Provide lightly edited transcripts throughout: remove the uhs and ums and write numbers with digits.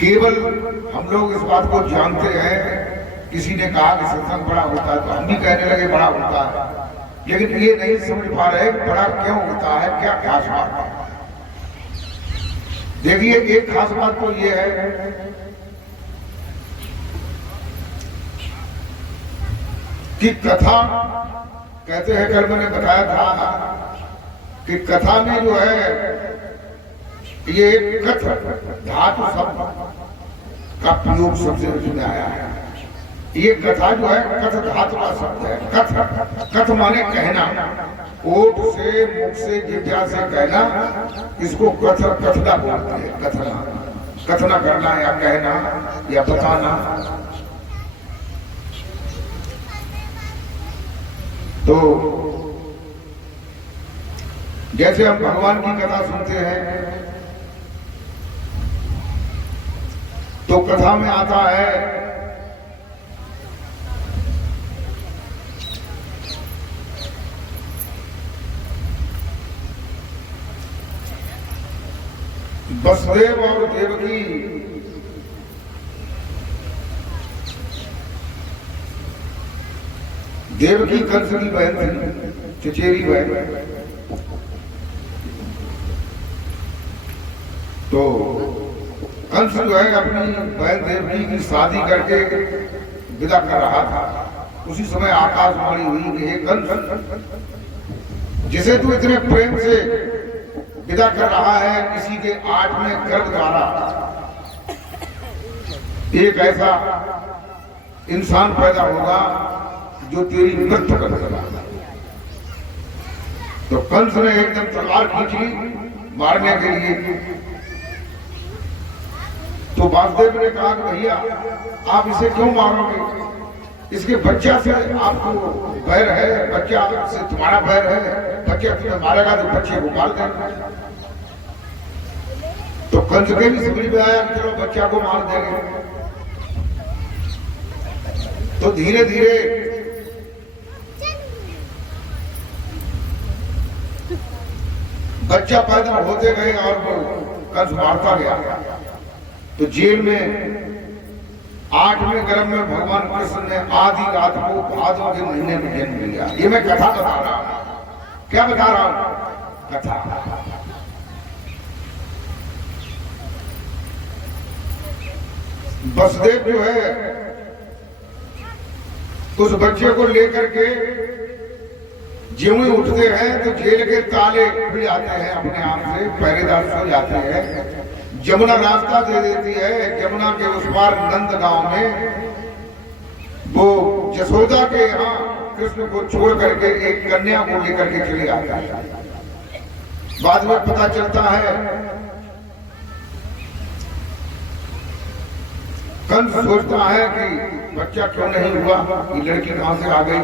केवल हम लोग इस बात को जानते हैं, किसी ने कहा कि सत्संग बड़ा होता है तो हम भी कहने लगे बड़ा होता है, लेकिन ये नहीं समझ पा रहे बड़ा क्यों होता है, क्या खास बात है। देखिए, एक खास बात तो ये है कि कथा कहते हैं, कल मैंने बताया था कि कथा में जो है ये कथ धातु शब्द का प्रयोग सबसे उसमें आया है। ये कथा जो है कथ धातु का शब्द है। कथ, कथ माने कहना, ओठ से, मुख से, जिह्वा से कहना, इसको कथ, कथना बोलते हैं। कथना, कथना करना या कहना या बताना। तो जैसे हम भगवान की कथा सुनते हैं तो कथा में आता है वसुदेव और देवकी कंस की बहन थी, चचेरी बहन। तो कंस जो है अपनी बहन देवकी की शादी करके विदा कर रहा था। उसी समय आकाशवाणी हुई कि हे कंस, जिसे तू इतने प्रेम से विदा कर रहा है, इसी के 8वें गर्भ द्वारा एक ऐसा इंसान पैदा होगा जो तेरी मृत्यु कर देगा। तो कंस ने एकदम तलवार खींच ली मारने के लिए। तो वासुदेव ने कहा कि भैया आप इसे क्यों मारोगे, इसके बच्चा से आपको बैर है, बच्चा से तुम्हारा बैर है, बच्चा तुम्हें मारेगा तो बच्चे को मार देंगे। तो कंस के भी समझ में आया कि चलो बच्चा को मार देंगे। तो धीरे धीरे बच्चा पैदा होते गए और वो कंस मारता गया। तो जेल में 8वें गर्भ में भगवान कृष्ण ने आधी रात को भादों के महीने में जन्म लिया। ये मैं कथा बता रहा हूं। क्या बता रहा हूं? कथा। वसुदेव जो है उस बच्चे को लेकर के ज्यों ही उठते हैं तो जेल के ताले खुल जाते हैं अपने आप से, पहरेदार सो जाते हैं। जमुना रास्ता दे देती है। जमुना के उस पार नंद गांव में वो जसोदा के यहाँ कृष्ण को छोड़ करके एक कन्या को लेकर के चले आता है। बाद में पता चलता है कंस सोचता है कि बच्चा क्यों नहीं हुआ, ये लड़की कहां से आ गई।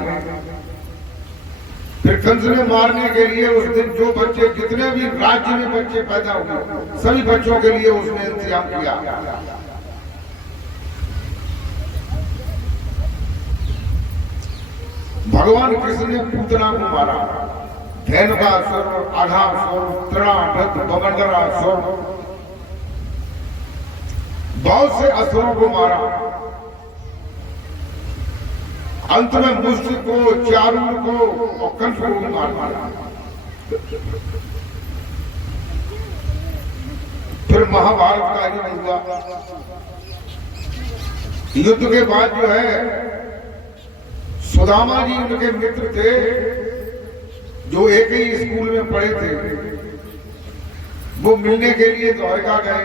फिर कंस ने मारने के लिए उस दिन जो बच्चे, जितने भी राज्य में बच्चे पैदा हुए, सभी बच्चों के लिए उसने इंतजाम किया। भगवान कृष्ण ने पूतना को मारा। धेनुकासुर, आघासुर, तृणाढ़, बमंडरासुर, बहुत से असुरों को मारा। अंत में मुष्ट को, चारू को और कंस को भी मारा। फिर महाभारत का युद्ध हुआ। युद्ध के बाद जो है सुदामा जी उनके मित्र थे जो एक ही स्कूल में पढ़े थे। वो मिलने के लिए द्वारका गए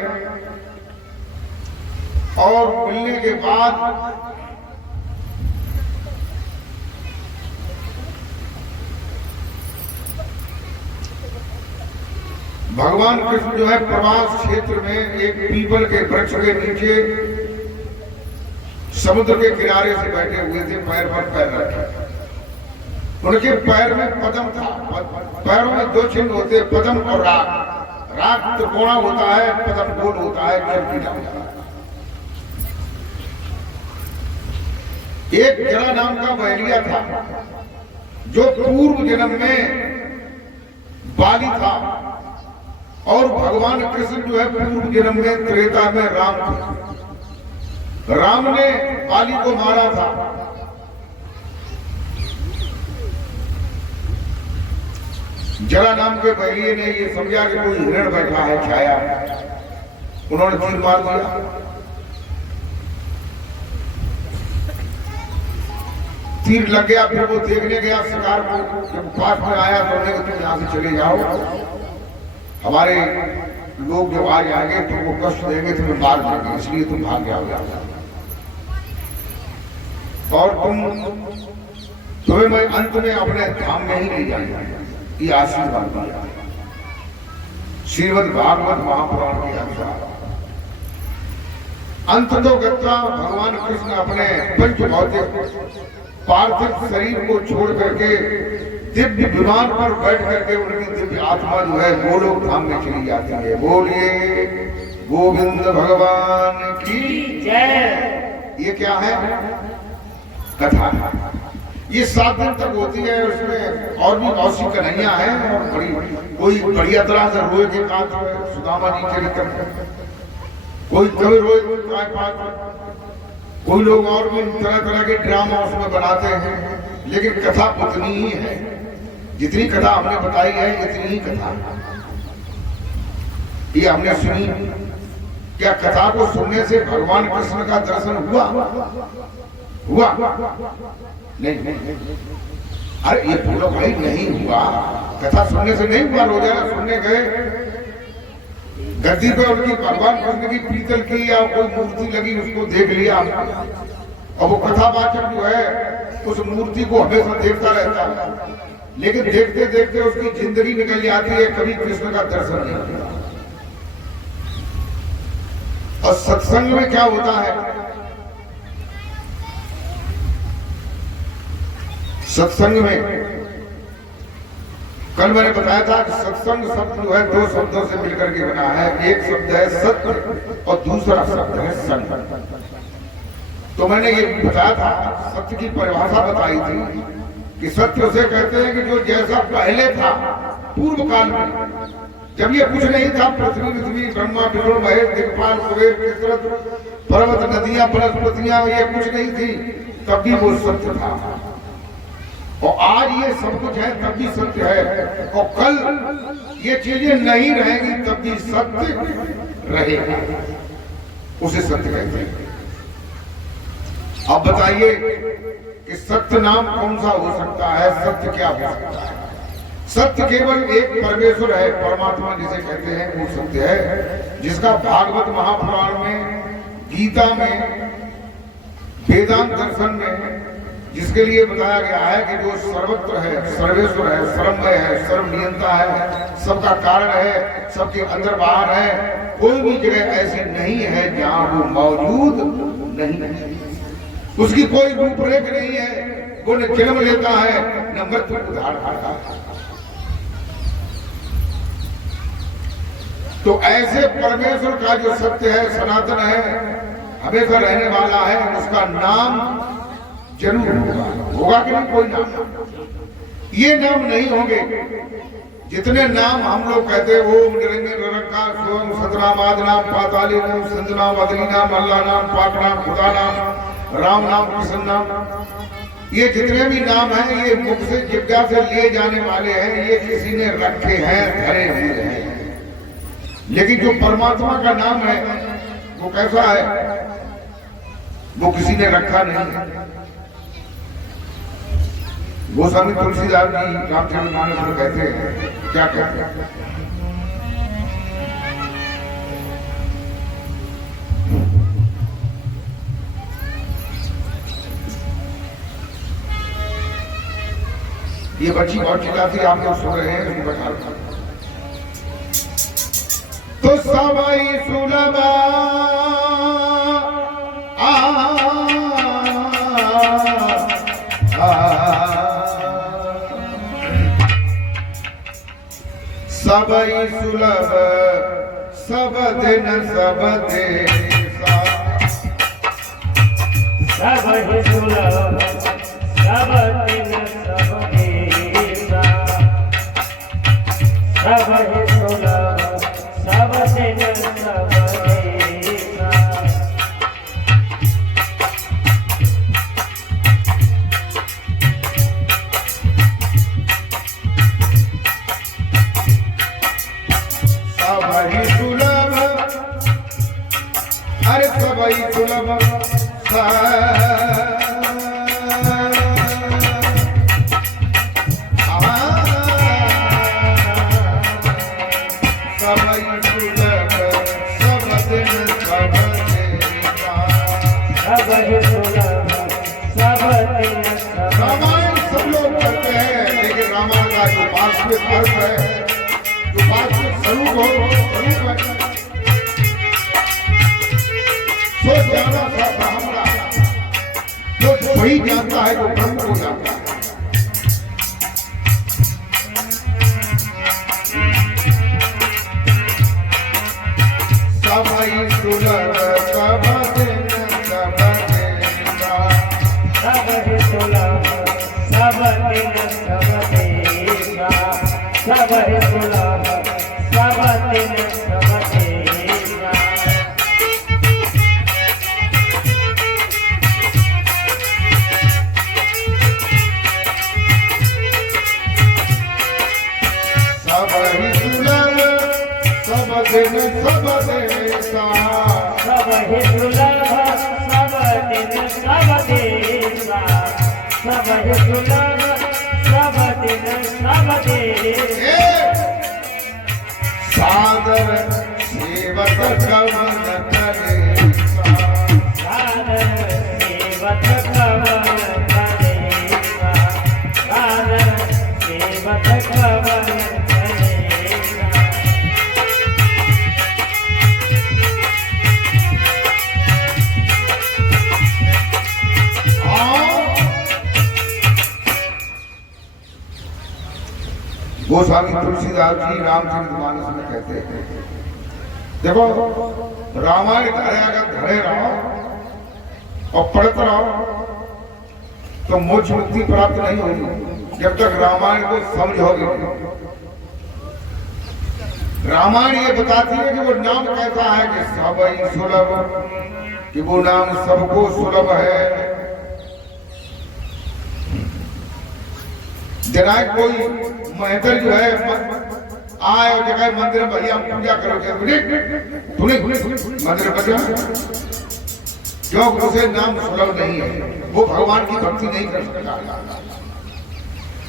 और मिलने के बाद भगवान कृष्ण जो है प्रवास क्षेत्र में एक पीपल के वृक्ष के नीचे समुद्र के किनारे से बैठे हुए थे, पैर पर पैर रखे। उनके पैर में पद्म था। पैरों में दो चिन्ह होते हैं, पद्म और राग। राग त्रिकोणा होता है, पद्म गोल होता है, चमकीला होता है। एक जरा नाम का बहलिया था जो पूर्व जन्म में बाली था। और भगवान कृष्ण जो है पूर्व जन्म में त्रेता में राम थे। राम ने बाली को मारा था। जरा नाम के बहलिए ने ये समझा कि कोई हिरण बैठा है छाया, उन्होंने तीर मार दिया। तीर लग गया, फिर वो देखने गया शिकार को, जब पास में आया तो उन्होंने तुम यहां से चले जाओ, हमारे लोग जब आ जाएंगे तो वो कष्ट देंगे, तुम्हें मार देंगे, इसलिए तुम भाग जाओ। और तुम्हें मैं अंत में अपने धाम में ही ले जाऊंगा, ये आशीर्वाद दिया। श्रीमद् भागवत महापुराण के अनुसार अंत तो गत्ता भगवान कृष्ण अपने पंच भौतिक पार्थिव शरीर को छोड़ करके दिव्य विमान पर बैठ करके उनकी दिव्य आत्मा जो है गोलोक धाम में चली जाती है। बोलिए गोविंद भगवान की जय। ये क्या है? कथा। ये 7 दिन तक होती है। उसमें और भी बहुत सी कन्हैया है, और बड़ी कोई बढ़िया तरह से रोए के कांत सुदामा जी चरित्र, कोई कवि रोए, कोई लोग और भी तरह तरह के ड्रामा उसमें बनाते हैं, लेकिन कथा उतनी ही है। जितनी कथा हमने बताई है इतनी ही कथा ये हमने सुनी। क्या कथा को सुनने से भगवान कृष्ण का दर्शन हुआ? नहीं। अरे ये बोलो भाई, नहीं हुआ। कथा सुनने से नहीं हुआ। रोजाना सुनने गए, गद्दी पे उनकी भगवान कृष्ण की पीतल की या कोई मूर्ति लगी, उसको देख लिया, और वो कथावाचक जो है उस मूर्ति को हमेशा देखता रहता है, लेकिन देखते देखते उसकी जिंदगी निकल जाती है, कभी कृष्ण का दर्शन नहीं किया। और सत्संग में क्या होता है? सत्संग में कल मैंने बताया था कि सत्संग शब्द जो है 2 शब्दों से मिलकर के बना है। एक शब्द है सत्य और दूसरा शब्द है संग। तो मैंने ये बताया था, सत्य की परिभाषा बताई थी कि सत्य उसे कहते हैं कि जो जैसा पहले था पूर्व काल में, जब ये कुछ नहीं था, पृथ्वी ब्रह्मा विष्णु महेश दिक्पाल कुबेर किसरत पर्वत नदियां वनस्पतियां, ये कुछ नहीं थी, तब भी वो सत्य था। और आज ये सब कुछ है तब भी सत्य है, और कल ये चीजें नहीं रहेंगी तब भी सत्य रहेगा, उसे सत्य कहते हैं। अब बताइए कि सत्य नाम कौन सा हो सकता है? सत्य क्या हो सकता है? सत्य केवल एक परमेश्वर है, परमात्मा जिसे कहते हैं, वो सत्य है, जिसका भागवत महापुराण में, गीता में, वेदांत दर्शन में जिसके लिए बताया गया है कि जो सर्वत्र है, सर्वेश्वर है, सर्वमय है, सर्वनियंता है, सबका कारण है, सबके अंदर बाहर है, कोई भी जगह ऐसी नहीं है जहां वो मौजूद नहीं है। उसकी कोई रूपरेख नहीं है, वो न जन्म लेता है न मृत्यु को धारण करता है। तो ऐसे परमेश्वर का जो सत्य है, सनातन है, हमेशा रहने वाला है, उसका नाम जरूर होगा कि नहीं? कोई नाम, ये नाम नहीं होंगे जितने नाम हम लोग कहते हैं, ओम निरंजन निरंकार शिवम सतनाम आदि नाम पाताली नाम सिंध नाम अदली नाम अल्लाह नाम पाक नाम खुदा नाम राम नाम कृष्ण नाम, ये जितने भी नाम हैं ये मुख से जिज्ञा से लिए जाने वाले हैं, ये किसी ने रखे हैं, धरे हुए हैं। लेकिन जो परमात्मा का नाम है वो कैसा है? वो किसी ने रखा नहीं है। गोस्वामी तुलसीदास जी रामचरितमानस में कहते हैं, क्या कहते हैं? ये बच्ची बहुत चिल्लाती, आप लोग सुन रहे हैं, बता रहा तो सवाई सुलभा सबई सुलभ सब दिन सब देसा, सबई सुलभ सब दिन सब देसा, सबई सुलभ दिन सब देखा। सबही सुलभ, अरे सबही सुलभ रामायण सब लोग करते हैं, लेकिन रामायण का जो वास्तविक अर्थ है, जो वास्तविक स्वरूप हो, स्वरूप है, सो जाना था ब्रह्म का, जो वही जानता है, जो ब्रह्म को जानता है। सबही सुलभ सब दिन सब देवा, सबही सुलभ सब दिन सब देवा, सबही सुलभ सब दिन सब देवा। सबही सुलभ सब दिन सब देवा, सबही सुलभ सब दिन सब देवा, सबही सुलभ सब दिन सब देवा। सादर सेवक कवन करे, सादर सेवक कवन करेगा, सादर सेवक कवन करेगा। गोस्वामी तुलसीदास जी रामचरितमानस में कहते हैं, देखो रामायण घरे अगर घरे रहो और पढ़ते रहो तो मोक्ष मुक्ति प्राप्त नहीं होगी जब तक रामायण को समझोगे। रामायण ये बताती है कि वो नाम कैसा है, कि सबही सुलभ, कि वो नाम सबको सुलभ है। जनाए कोई महतर जो है आए और जगह मंदिर में भैया पूजा करो, मंदिर में क्यों? उसे नाम सुलभ नहीं है, वो भगवान की भक्ति नहीं कर सकता।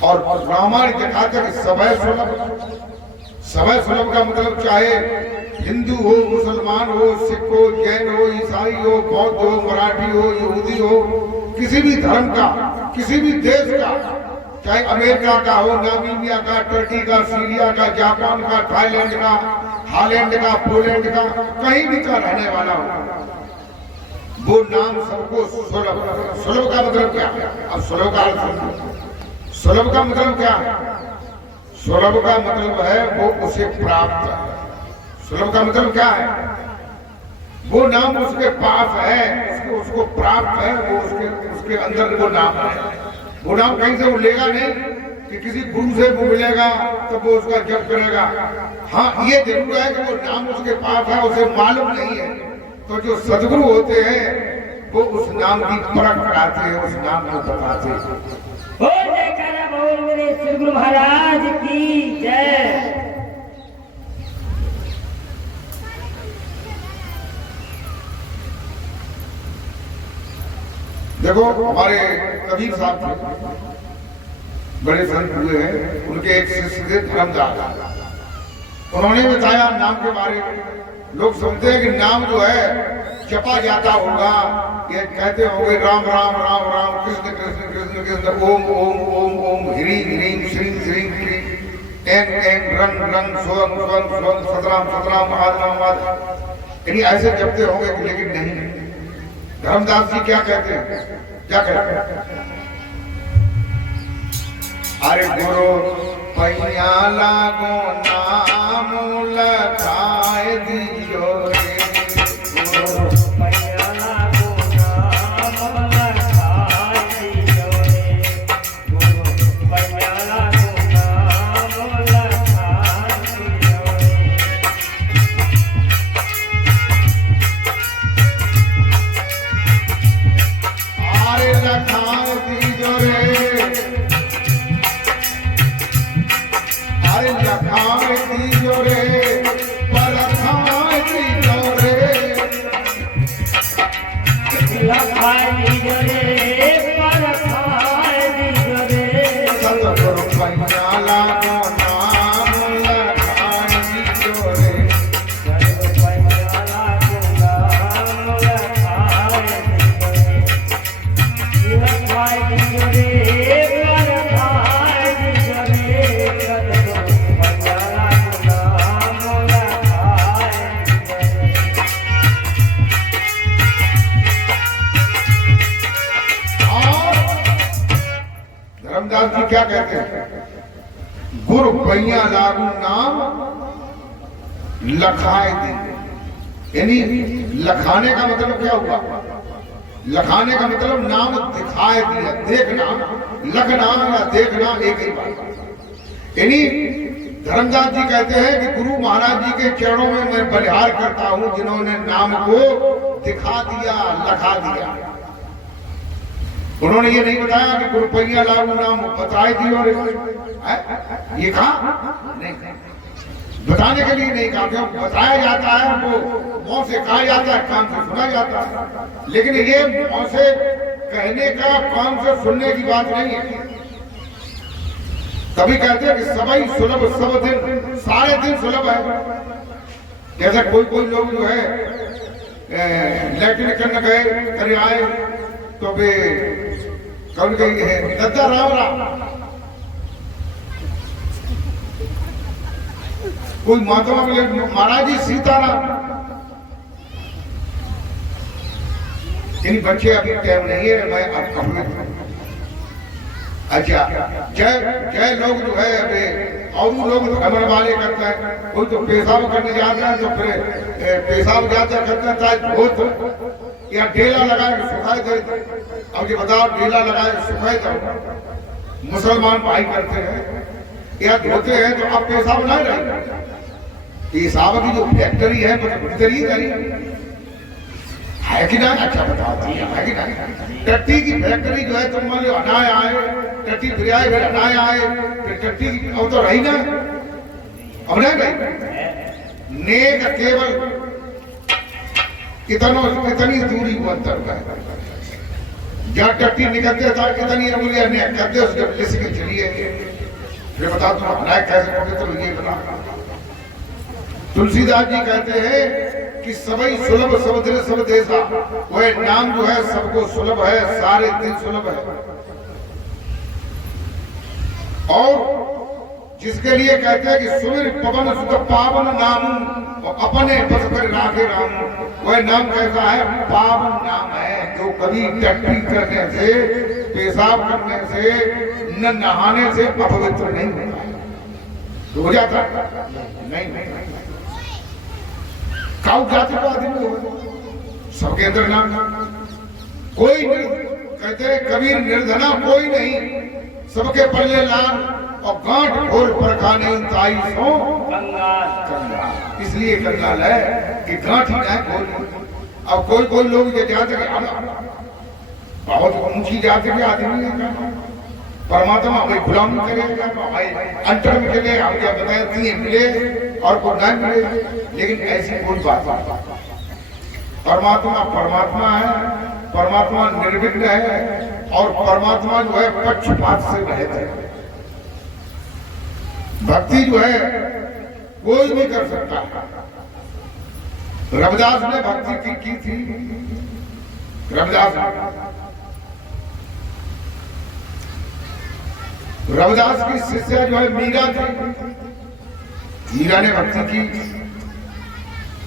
और रामायण दिखाते कि सबह सुलभ, सबह सुलभ का मतलब चाहे हिंदू हो, मुसलमान हो, सिख हो, जैन हो, ईसाई हो, बौद्ध हो, मराठी हो, यहूदी हो, किसी भी धर्म का, किसी भी देश का, चाहे अमेरिका का हो, नामीबिया का, टर्की का, सीरिया का, जापान का, थाईलैंड का, हालैंड का, पोलैंड का, कहीं भी का रहने वाला हो, वो नाम सबको सुलभ। सुलभ का मतलब क्या है? अब सुलभ का अर्थ, सुलभ का मतलब क्या है? सुलभ का मतलब है वो उसे प्राप्त है। सुलभ का मतलब क्या है? वो नाम उसके पास है, उसको प्राप्त है, वो उसके अंदर वो नाम है। वो नाम कहीं से वो लेगा नहीं कि किसी गुरु से वो मिलेगा तो वो उसका जप करेगा। हाँ, ये जरूर है कि वो नाम उसके पास है, उसे मालूम नहीं है। तो जो सदगुरु होते हैं वो उस नाम की परख कराते हैं, उस नाम को बताते हैं। बोल मेरे श्री गुरु महाराज की जय। देखो हमारे कबीर साहब थे, बड़े संत हुए हैं, उनके एक शिष्य थे धर्मदास। उन्होंने बताया नाम के बारे में। लोग समझते हैं कि नाम जो है जपा जाता होगा, ये कहते होंगे राम राम राम राम, कृष्ण कृष्ण कृष्ण कृष्ण, ओम ओम ओम ओम, ह्रीं ह्रीं श्रीं श्रीं श्रीं, एं एं रंग रंग, स्वं स्वं स्वं, सतराम सतराम, महाराम महाराम, यानी ऐसे जपते होंगे। लेकिन नहीं, धर्मदास जी क्या कहते हैं? क्या कहते हैं? अरे गुरु पैया लागो नाम लगाए दियो रे, गुरु पैया लागो नाम लगाए दियो रे, गुरु पैया लागो नाम लगाए दियो रे। क्या कहते हैं, गुर पैया लागू नाम लखाए दी। यानी लखाने का मतलब क्या हुआ, लखाने का मतलब नाम दिखाए दिया, देखना, लखना या देखना एक ही बात। यानी धर्मदास जी कहते हैं कि गुरु महाराज जी के चरणों में मैं बलिहार करता हूं, जिन्होंने नाम को दिखा दिया, लखा दिया। उन्होंने ये नहीं बताया कि गुरु पैया लागू नाम बताए दी, और ये कहा नहीं, बताने के लिए नहीं कहा, क्योंकि बताया जाता है वो मुंह से कहा जाता है, कान से सुना जाता है, लेकिन ये मुंह से कहने का, कान से सुनने की बात नहीं है। कभी कहते हैं कि सबई सुलभ सब दिन, सारे दिन सुलभ है। जैसे कोई लोग जो है लैट्रिन करने गए, करे आए तो वे कौन गई है दद्दा राम राम, कोई महात्मा बोले महाराज जी सीताराम। इन बच्चे अभी टाइम नहीं है, मैं अब कहूँ। अच्छा, जय लोग जो है अभी और लोग भ्रमण वाले करते हैं, कोई तो पेशाब करने जाते हैं, तो फिर पेशाब जाते करते हैं धोत या डेला लगा के सुखाए दे। अब ये बताओ, डेला लगा के सुखाए दो, मुसलमान भाई करते हैं या धोते हैं, तो अब पेशाब ना रहे। पेशाब की जो फैक्ट्री है भीतर ही करी है कि ना? अच्छा बताओ, है कि नहीं? टट्टी की फैक्ट्री जो है, तुम मान लो हटाए आए, टट्टी फिराए, फिर हटाए आए, फिर टट्टी की अब तो रही ना, अब नहीं रही। नेक केवल कितनी दूरी को अंतर है, जहाँ टट्टी निकलते था कितनी उंगलियां ने करते उसके लिस के चलिए। फिर बता तुम हटाए कैसे पवित्र ये बता। तुलसीदास जी कहते हैं कि सबई सुलभ सब दिन सब देशा, वह नाम जो है सबको सुलभ है, सारे दिन सुलभ है। और जिसके लिए कहते हैं कि सुमिर पवन सुत पावन नाम, और अपने बस कर राखे राम, वह नाम कैसा है, पावन नाम है, जो कभी टट्टी करने से, पेशाब करने से, न नहाने से अपवित्र नहीं होता। हो जाता नहीं। काउ जाति को आदमी हो, सबके अंदर नाम, कोई नहीं। कहते हैं कबीर निर्धना कोई नहीं, सबके पल्ले लाल, और गांठ खोल पर खाने ताई सो कंगाल। इसलिए कंगाल है कि गांठ ही ना खोल। अब कोई लोग ये जाते बहुत ऊंची जाति के आदमी है, परमात्मा हमें गुलाम करेगा, अंतर में चले, हम क्या बताए मिले और को न मिले, लेकिन ऐसी कोई बात नहीं। परमात्मा है, परमात्मा निर्विघ्न है, और परमात्मा जो है पक्षपात से रहित है। भक्ति जो है कोई भी कर सकता है। रविदास ने भक्ति की थी। रविदास की शिष्या जो है मीरा थी। मीरा ने भक्ति की।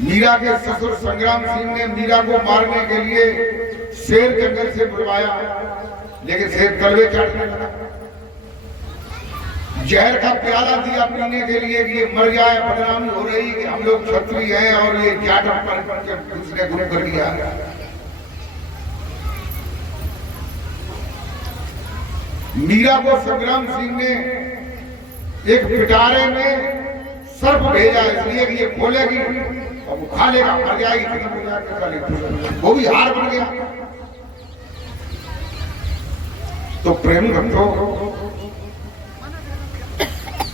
मीरा के ससुर संग्राम सिंह ने मीरा को मारने के लिए शेर जंगल से बुलवाया, लेकिन शेर कलवे चाटने लगा। जहर का प्याला दिया पीने के लिए कि ये मर जाए, बदनामी हो रही कि हम लोग क्षत्रिय हैं, और ये जाट पर उसने गुरु कर दिया। मीरा को संग्राम सिंह ने एक पिटारे में सर्प भेजा, इसलिए कि ये खोलेगी और वो खा लेगा, मर जाएगी, वो भी हार बन गया। तो प्रेम भक्तों,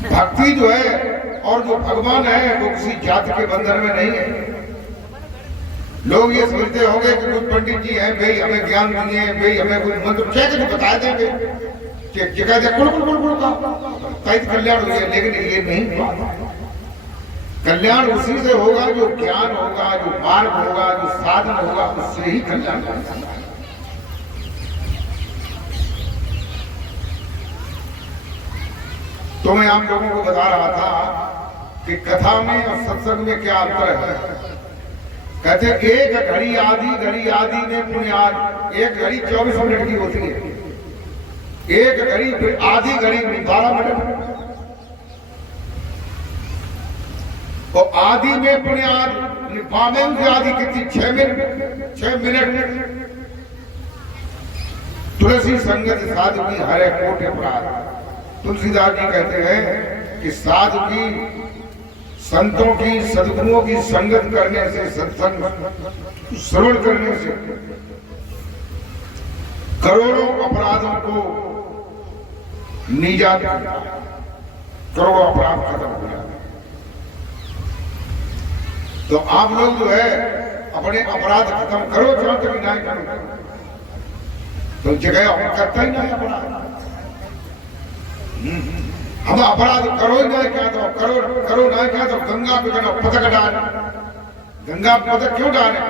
भक्ति जो है और जो भगवान है वो किसी जाति के बंधन में नहीं है। लोग ये समझते होंगे कि कुछ पंडित जी हैं, भाई हमें ज्ञान दिए, भाई हमें कोई मंत्र क्या बता देंगे कि जगह जगह कुड़ का कल्याण हो, लेकिन ये नहीं बात। कल्याण उसी से होगा जो ज्ञान होगा, जो मार्ग होगा, जो साधन होगा, उससे ही कल्याण होगा। तो मैं आप लोगों को बता रहा था कि कथा में और सत्संग में क्या अंतर है। कहते एक घड़ी आधी में पुण्याद, एक घड़ी 24 मिनट की होती है। एक घड़ी फिर आधी घड़ी 12 मिनट, और आधी में बुनियाद बामें से आधी कितनी 6 मिनट। तुलसी संगत साधु की हरे कोट अपराध। तुलसीदास जी कहते हैं कि साधु की, संतों की, सद्गुरुओं की संगत करने से, सत्संग श्रवण करने से करोड़ों अपराधों को निजात मिलता है, करोड़ों अपराध खत्म हो जाते हैं। तो आप लोग जो है अपने अपराध खत्म करो, जहां तक न्याय करो, तो जगह हम करता ही नहीं अपराध। हम अपराध करो ही नहीं क्या, तो करो नहीं क्या, तो गंगा पे पथक डाल। गंगा पे पथक क्यों डाले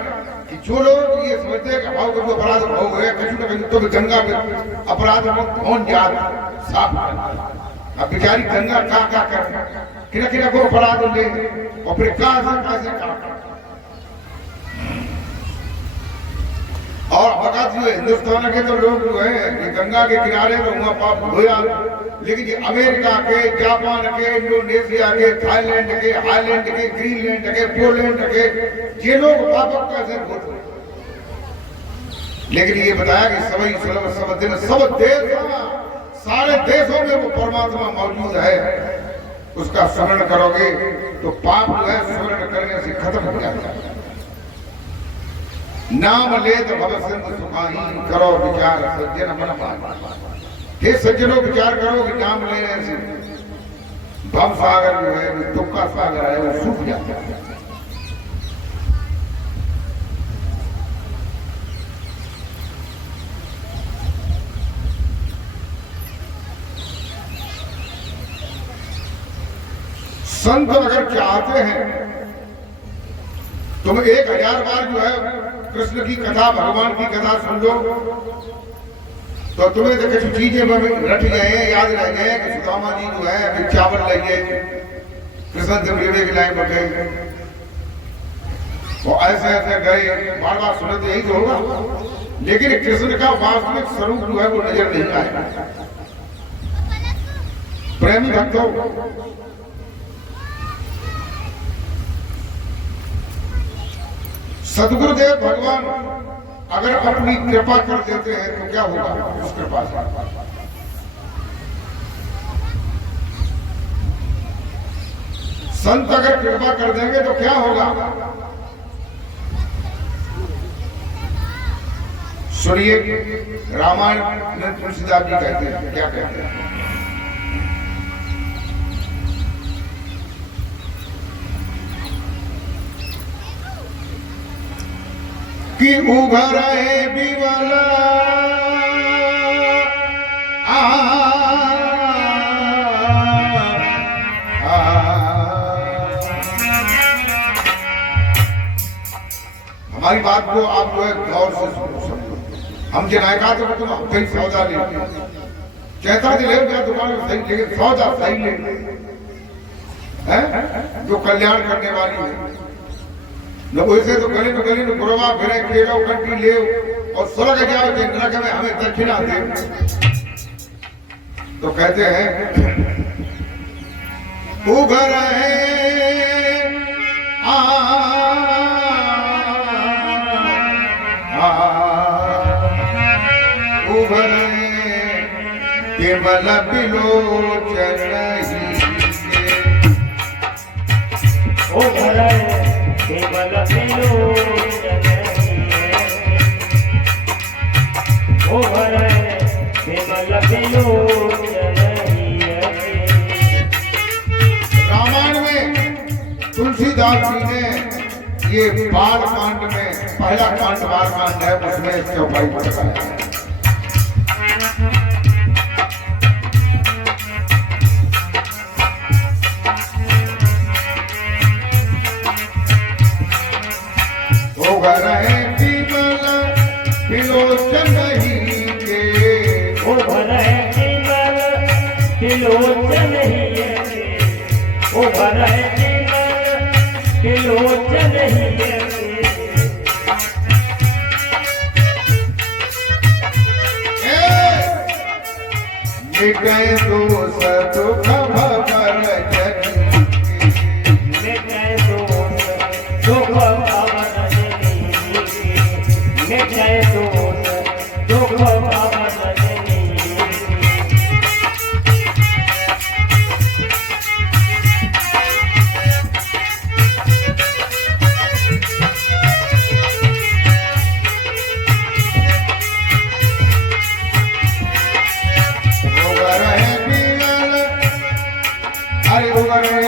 कि जो लोग ये समझते हैं कि भाव कभी अपराध हो गए कहीं ना कहीं, तो भी गंगा पे अपराध कौन जाता साफ। अब बेचारी गंगा क्या कर किना को अपराध ले, और फिर कहां से और भगत जो हिंदुस्तान के तो लोग जो है ये गंगा के किनारे तो वहां पाप होया, लेकिन ये अमेरिका के, जापान के, इंडोनेशिया के, थाईलैंड के, हाईलैंड के, ग्रीनलैंड के, पोलैंड के, ये लोग पाप कैसे होते। लेकिन ये बताया कि सभी सब दिन सब देश, सारे देशों में वो परमात्मा मौजूद है, उसका स्मरण करोगे तो पाप जो है स्मरण करने से खत्म हो जाता है। नाम ले तो भव सिंधु सुखाही, करो विचार सज्जन मन पाई। हे सज्जनों, विचार करो कि नाम लेने से भव सागर जो है, दुख का सागर है, वो सूख जाता है। संत अगर चाहते हैं तुम 1000 बार जो है कृष्ण की कथा, भगवान की कथा सुन लो, तो तुम्हें तो कुछ चीजें रट गए, याद रह गए कि सुदामा जी जो है चावल ले गए, कृष्ण से मिलने के लायक गए, वो ऐसे ऐसे गए, बार बार सुने तो यही तो होगा। लेकिन कृष्ण का वास्तविक स्वरूप जो है वो नजर नहीं आएगा। प्रेमी भक्तों, सदगुरुदेव भगवान अगर अपनी कृपा कर देते हैं तो क्या होगा उस कृपा से। संत अगर कृपा कर देंगे तो क्या होगा, सुनिए। रामायण में तुलसीदास जी कहते हैं, क्या कहते हैं, कि उभर है बिमला हमारी बात को आप जो है गौर से समझो। हम जनाए कहा तो तुम कहीं सौदा ले, कहता ले क्या दुकान में सही, लेकिन सौदा सही ले, जो कल्याण करने वाली है। न वैसे तो गली में गुरवा फिरे, केलो कंटी ले और स्वर्ग जाओ, नरक में हमें दक्षिणा दे। तो कहते हैं उघर है उघर केवल बिलोचन उघर केवल बिलोचन उघर केवल बिलोचन। रामायण में तुलसीदास जी ने ये बाल कांड में पहला कांड बाल कांड है, उसमें चौपाई बताया है। लोचन ही उभर के लोचन ही मिटे दोष दुख भव रजनी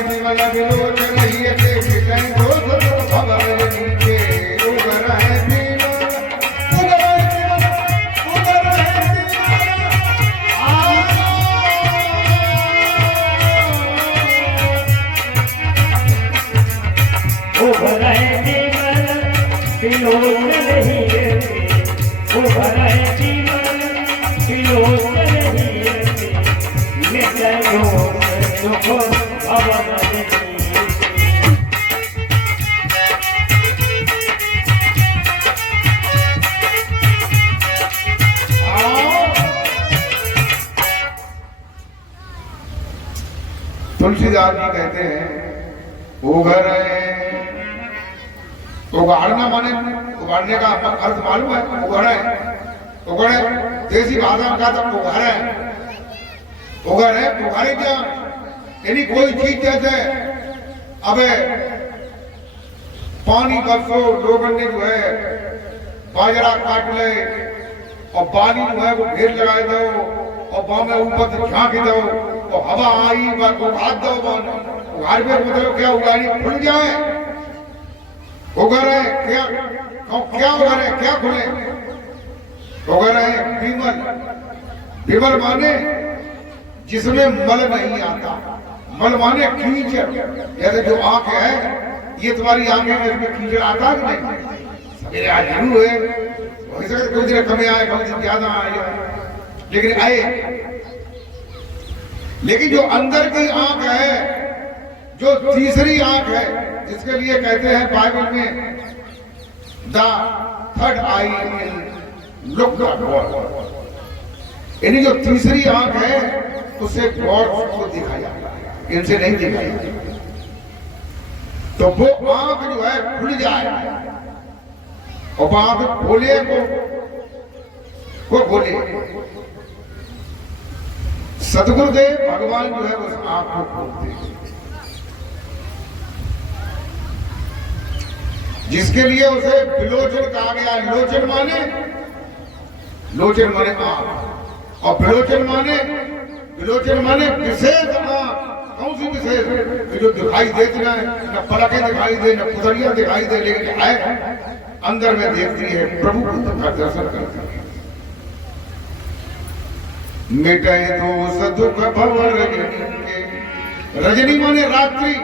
विमल विलोचन ही के मिटे दोष दुख भव रजनी के उगर है विमल उगर है उभर विमल विलोचन ही उभर विमल विलोचन ही मिटे दोष दुख भव रजनी तुलसीदास जी कहते हैं उगर उगाड़ना माने उगाड़ने का अर्थ मालूम है उगड़े उगड़े देसी भाषा में कहा था उगड़े उगाड़े क्या यानी कोई चीज जैसे अबे पानी बरसो लोगों ने जो है बाजरा काट ले और पानी जो है वो ढेर लगाए दो और बामे ऊपर से झांक दो और हवा आई उगाड़ दो उगाड़ में मतलब क्या उगाड़ी खुल जाए उगर है क्या उगर है क्या खुले उगर है विमल विमल माने जिसमें मल नहीं आता मल माने कीचड़ जैसे जो आंख है ये तुम्हारी आंखें में इसमें कीचड़ आता कि नहीं सवेरे आज जरूर है हो सकता कुछ दिन कम आए कम दिन ज्यादा आए लेकिन आए लेकिन जो अंदर की आंख है जो तीसरी आंख है जिसके लिए कहते हैं बाइबल में the third I in look यानी जो तीसरी आंख है उसे गॉड को दिखाया जाता है इनसे नहीं दिखाया जाता तो वो आंख जो है खुल जाए और आंख खोले को खोले सदगुरुदेव भगवान जो है उस आंख को खोलते हैं जिसके लिए उसे विलोचन कहा गया लोचन माने आंख और विलोचन माने विशेष आंख कौन सी विशेष जो दिखाई देती ना न पलकें दिखाई दे न पुतलियां दिखाई दे लेकिन है अंदर में देखती है प्रभु का दर्शन करती है मिटे दोष दुख भव रजनी माने रात्रि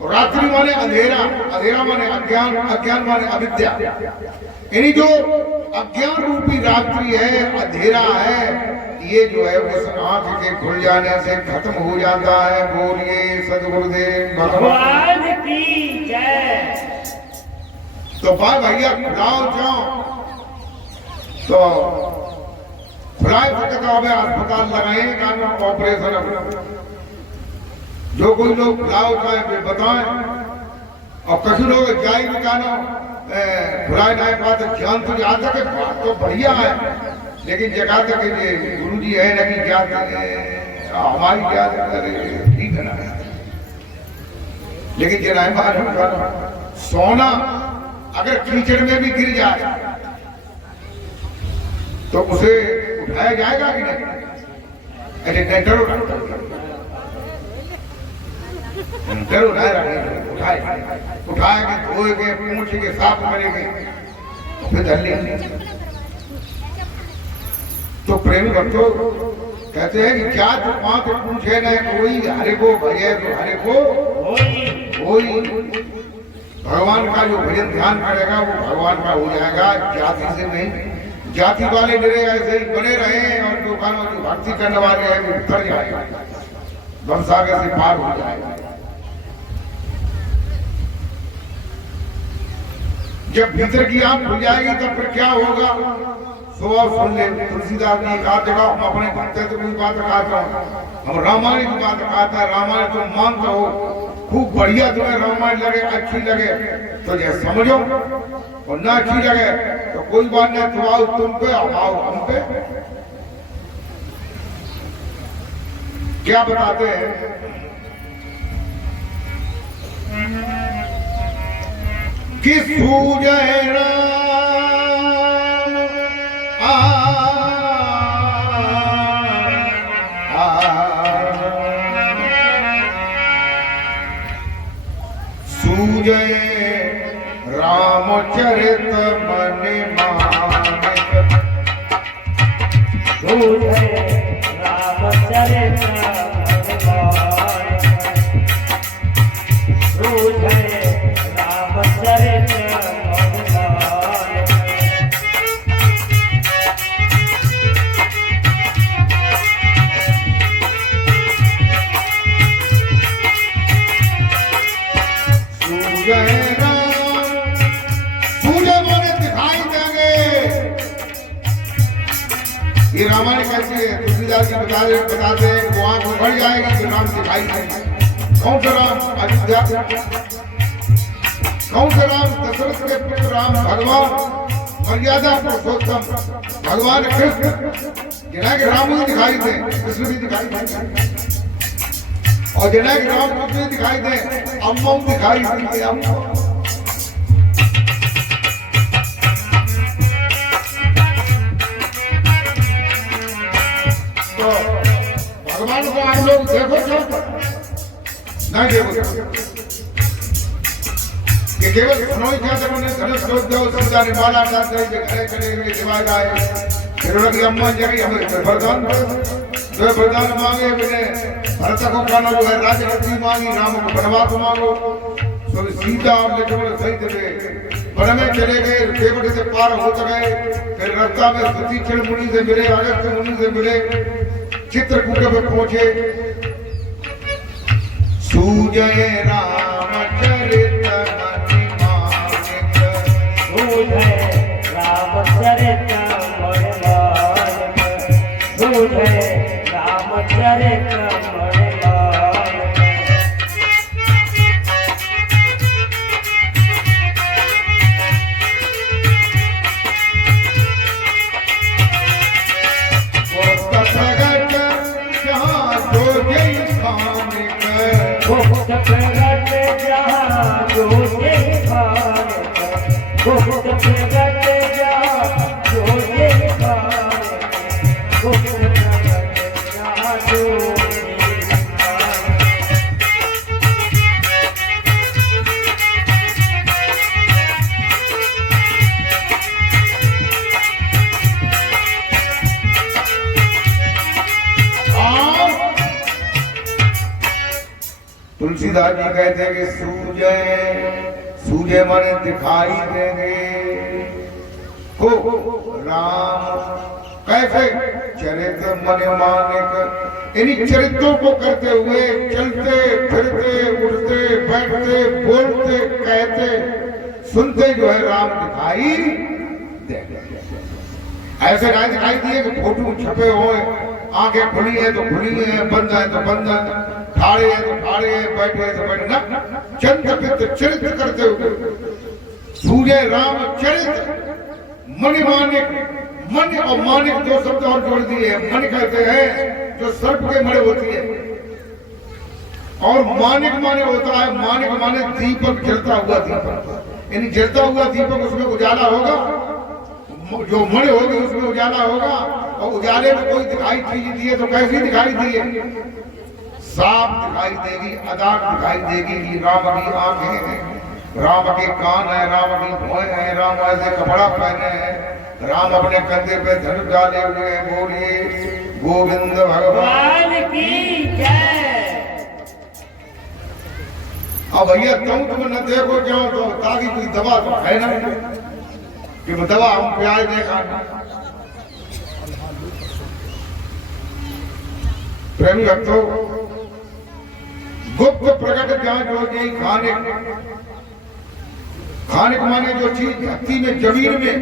और रात्रि माने अंधेरा अंधेरा माने अज्ञान अज्ञान माने अविद्या यानी जो अज्ञान रूपी रात्रि है अंधेरा है ये जो है उस आंख के खुल जाने से खत्म हो जाता है बोलिए सदगुरुदेव भगवान की जय तो भाई भैया खुलाओ जाओ तो खुलाए अस्पताल लगाए कानून ऑपरेशन जो कोई लोग खुलाओ चाहे बताएं और कछु लोग जाए भी जानो खुलाए ना बात ज्ञान तो याद है बात तो बढ़िया है लेकिन जगह तक गुरु जी है ना कि ज्ञान हमारी ज्ञान ठीक है ना लेकिन जनाए सोना अगर कीचड़ में भी गिर जाए तो उसे उठाया जाएगा कि नहीं ऐसे डर उठाए के धोएगे पूछ के साफ करेंगे फिर धर लेंगे तो प्रेमी भक्तों कहते हैं कि क्या जो पांच पूछे न कोई हरे को भजे तो हरे को कोई भगवान का जो भजन ध्यान करेगा वो भगवान का हो जाएगा जाति से नहीं जाति वाले मेरे ऐसे ही बने रहे और जो भक्ति करने वाले हैं वो उतर जाएगा बमसागर से पार हो जाएगा जब भीतर की आंख खुल जाएगी तब फिर क्या होगा सो आप सुन ले तुलसीदास जी एक आध जगह हम अपने भक्त तो कोई बात कहता हूँ हम रामायण की बात कहता है रामायण तुम मानते हो खूब बढ़िया तुम्हें रामायण लगे, अच्छी लगे तो ये समझो, और ना अच्छी लगे तो कोई बात नहीं, तुम आओ तुम पे, आओ हम पे। क्या बताते हैं कि सूजय राम सूजय रामचरित मन मानिक, सूजय रामचरित मन मानिक, सूजय रामचरित मन मानिक। सूजय राम, सूजय माने दिखाई देंगे। ये रामायण कैसी है? तुलसीदास जी बताते हैं वो आंख बढ़ जाएगी तो राम दिखाई देंगे। कौन सा राम? अयोध्या। कौन सा राम? दशरथ के पुत्र राम, भगवान मर्यादा पुरुषोत्तम भगवान कृष्ण, जिन्हें के राम भी दिखाई दे, कृष्ण भी दिखाई दे, और जिन्हें के राम कृष्ण भी दिखाई दे, अम्मा दिखाई देंगे। अम्मा तो भगवान को आप लोग देखो क्यों नहीं देखो? ये केवल सुनो ही क्या जब उन्हें धनुष सोच दो समझा निभाना चाहते हैं जो खड़े खड़े हुए दिमाग आए, फिर उनकी अम्मा जगह हमें वरदान जो वरदान मांगे मैंने भरत को खाना जो है राजगद्दी मांगी, राम को वनवास मांगो, तो सीता और लक्ष्मण सहित वे वन में चले गए, देवट से पार होते गए, फिर रास्ता में सुतीक्षण मुनि से मिले, अगस्त्य मुनि से मिले, चित्रकूट में पहुंचे। सूजय रामचरित मन मानिक, सूजय रामचरित मन मानिक, सूजय रामचरित मन मानिक। प्रगट जहाँ जो जय खानिक, गुप्त प्रगट जहाँ जो जय खानिक, गुप्त प्रगट जहाँ जो जय खानिक, गुप्त प्रगट जहाँ जो जय खानिक। तुलसीदास जी कहते हैं कि सूजय माने दिखाई देंगे को राम कैसे? चरित्र मन मानिक, इन्हीं चरित्रों को करते हुए चलते फिरते उठते बैठते बोलते कहते सुनते जो है राम दिखाई देंगे। ऐसे राय दिखाई दिए कि फोटो छपे हुए, आंखें खुली है तो खुली है, बंद है तो बंद है, ठाड़े है तो ठाड़े है, बैठे है तो बैठे न, चंद्र चरित्र करते हुए सूर्य राम चरित्र मन मानिक। मन और मानिक दो शब्द और जोड़ दिए। मन कहते हैं जो सर्प के मड़े होती है, और मानिक माने होता है, मानिक माने दीपक, जलता हुआ दीपक, यानी जलता हुआ दीपक, उसमें उजाला होगा, जो मणि होगी उसमें उजाला होगा, और उजाले में कोई दिखाई चीज दिए तो कैसी दिखाई दिए? साफ दिखाई देगी, अदाक दिखाई देगी। कि राम की आंखें हैं, राम के कान है, राम की भौहें हैं, राम ऐसे कपड़ा पहने हैं, राम अपने कंधे पे धनुष डाले हुए हैं। बोलिए गोविंद भगवान की जय। अब भैया तुम न देखो क्यों, तो ताकि कोई दवा तो है ना कि दवा हम प्याज देखा। प्रेमी भक्तों, गुप्त प्रकट जांच हो गई। खानिक माने जो चीज भक्ति में जमीन में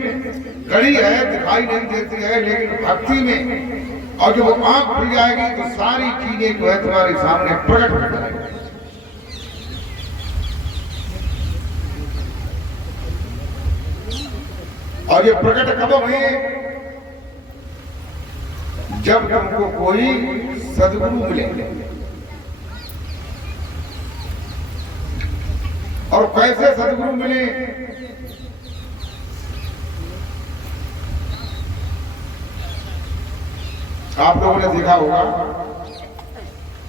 गड़ी है, दिखाई नहीं देती है, लेकिन भक्ति में और जब आंख खुल जाएगी तो सारी चीजें जो है तुम्हारे सामने प्रकट हो जाएगी। और ये प्रकट कब हुए? जब तुमको कोई सद्गुरु मिले। और कैसे सद्गुरु मिले? आप लोगों ने देखा होगा,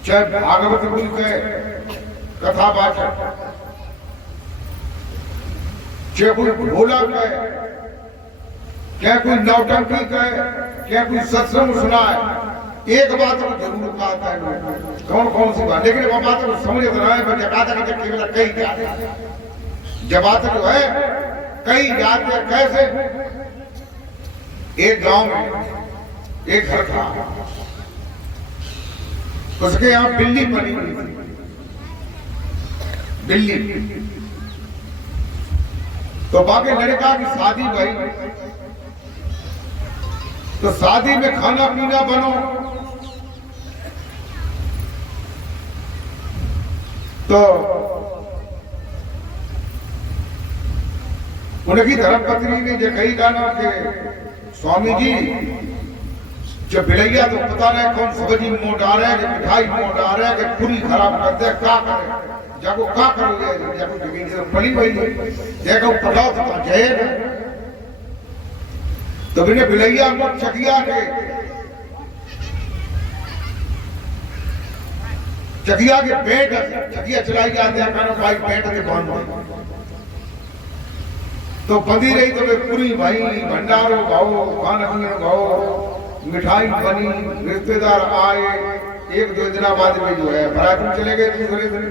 चाहे भागवत कुल के कथावाचक, चाहे कोई भोला का, क्या कोई नौटंकी का, क्या कोई सत्संग सुना है, एक बात को जरूर कहता है, कौन कौन सी बात, लेकिन वो बात को समझ रहा है, केवल कई जाते, जब बात जो है कई जाते। कैसे? एक गांव में एक घर था, उसके यहां बिल्ली पली हुई थी, बिल्ली। तो बाकी लड़का की शादी भई, तो शादी में खाना पीना बनो, तो उनकी धर्मपत्नी ने जो कही गाना के स्वामी जी जो बिलैया तो पता नहीं कौन सब्जी मुंह डाल रहे हैं, मिठाई मुंह डाल रहे हैं, कि पूरी खराब करते हैं, क्या करें? जाको क्या करोगे? जाको जमीन से पली हुई देखो पटाओ तो जय। तो बिने बिलैया को चकिया के पेट चकिया चलाई जाते हैं, कहना भाई पेट के बांध। तो बंधी रही तो वे पूरी भाई भंडारो भाओ, खाना पीने भाओ, मिठाई बनी, रिश्तेदार आए। एक दो दिन बाद में जो है बारात में चले गए दूसरे दिन।